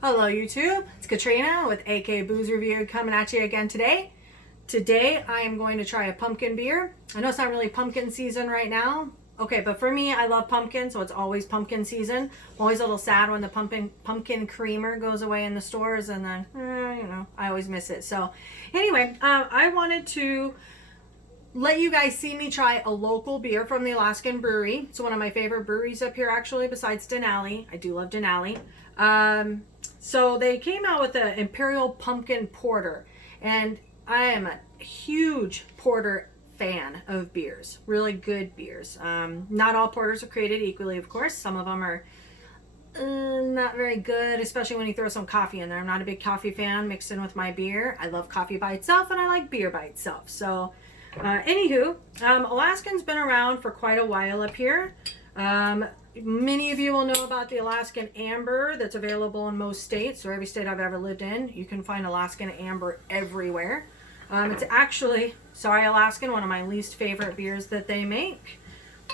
Hello YouTube, it's Katrina with AK Booze Review coming at you again today. Today I am going to try a pumpkin beer. I know it's not really pumpkin season right now. Okay, but for me, I love pumpkin, so it's always pumpkin season. I'm always a little sad when the pumpkin creamer goes away in the stores, and then, I always miss it. So anyway, I wanted to let you guys see me try a local beer from the Alaskan Brewery. It's one of my favorite breweries up here, actually, besides Denali. I do love Denali. So they came out with the Imperial Pumpkin Porter, and I am a huge porter fan of beers, really good beers. Not all porters are created equally, of course. Some of them are not very good, especially when you throw some coffee in there. I'm not a big coffee fan mixed in with my beer. I love coffee by itself, and I like beer by itself. So anywho, Alaskan's been around for quite a while up here. Many of you will know about the Alaskan Amber that's available in most states, or every state I've ever lived in. You can find Alaskan Amber everywhere. It's actually, sorry Alaskan, one of my least favorite beers that they make.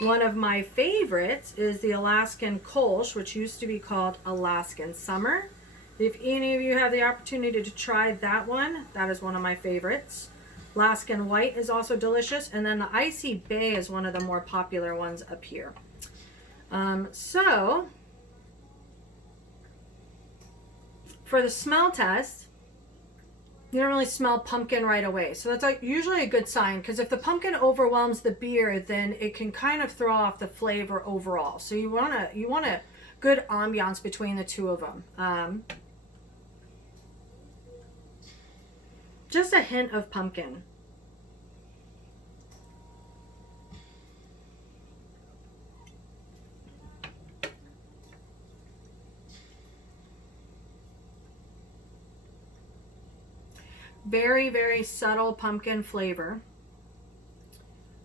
One of my favorites is the Alaskan Kolsch, which used to be called Alaskan Summer. If any of you have the opportunity to try that one, that is one of my favorites. Alaskan White is also delicious, and then the Icy Bay is one of the more popular ones up here. So for the smell test, you don't really smell pumpkin right away. So that's usually a good sign, because if the pumpkin overwhelms the beer, then it can kind of throw off the flavor overall. So you want a good ambiance between the two of them. Just a hint of pumpkin. Very, very subtle pumpkin flavor.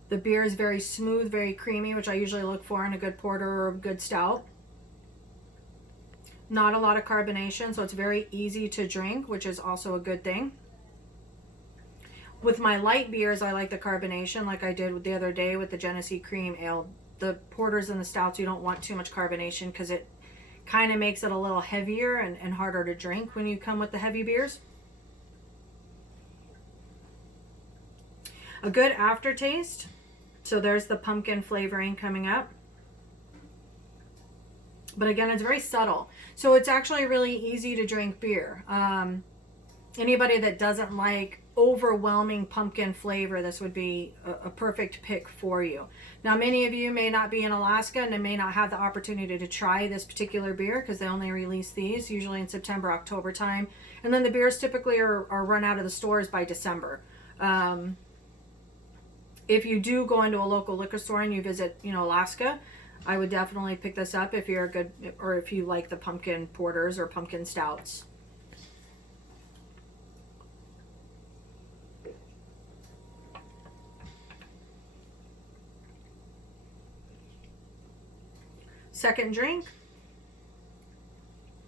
The beer is very smooth, very creamy, which I usually look for in a good porter or a good stout. Not a lot of carbonation, so it's very easy to drink, which is also a good thing. With my light beers, I like the carbonation, like I did the other day with the Genesee Cream Ale. The porters and the stouts, you don't want too much carbonation because it kind of makes it a little heavier and harder to drink when you come with the heavy beers. A good aftertaste. So there's the pumpkin flavoring coming up. But again, it's very subtle. So it's actually really easy to drink beer. Anybody that doesn't like overwhelming pumpkin flavor, this would be a perfect pick for you. Now, many of you may not be in Alaska and may not have the opportunity to try this particular beer because they only release these usually in September, October time. And then the beers typically are run out of the stores by December. If you do go into a local liquor store and you visit, Alaska, I would definitely pick this up if you're if you like the pumpkin porters or pumpkin stouts. Second drink,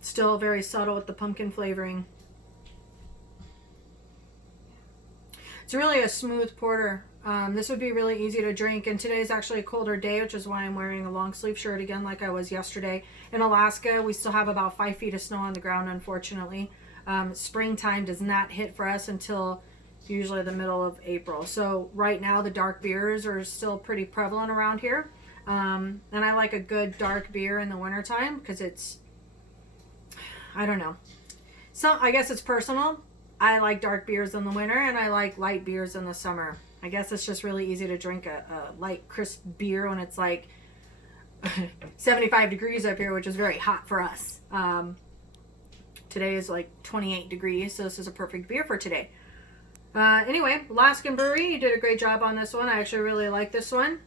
still very subtle with the pumpkin flavoring. It's really a smooth porter. This would be really easy to drink, and today is actually a colder day, which is why I'm wearing a long sleeve shirt again like I was yesterday. In Alaska, we still have about 5 feet of snow on the ground, unfortunately. Springtime does not hit for us until usually the middle of April. So right now the dark beers are still pretty prevalent around here. And I like a good dark beer in the wintertime because it's, I don't know. So I guess it's personal. I like dark beers in the winter, and I like light beers in the summer. I guess it's just really easy to drink a light, crisp beer when it's like 75 degrees up here, which is very hot for us. Today is like 28 degrees, so this is a perfect beer for today. Anyway, Alaskan Brewery, you did a great job on this one. I actually really like this one.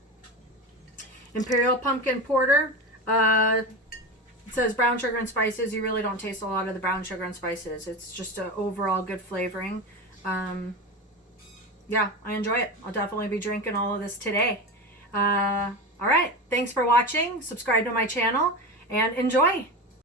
Imperial Pumpkin Porter. It says brown sugar and spices. You really don't taste a lot of the brown sugar and spices. It's just an overall good flavoring. Yeah, I enjoy it. I'll definitely be drinking all of this today. All right, thanks for watching. Subscribe to my channel and enjoy.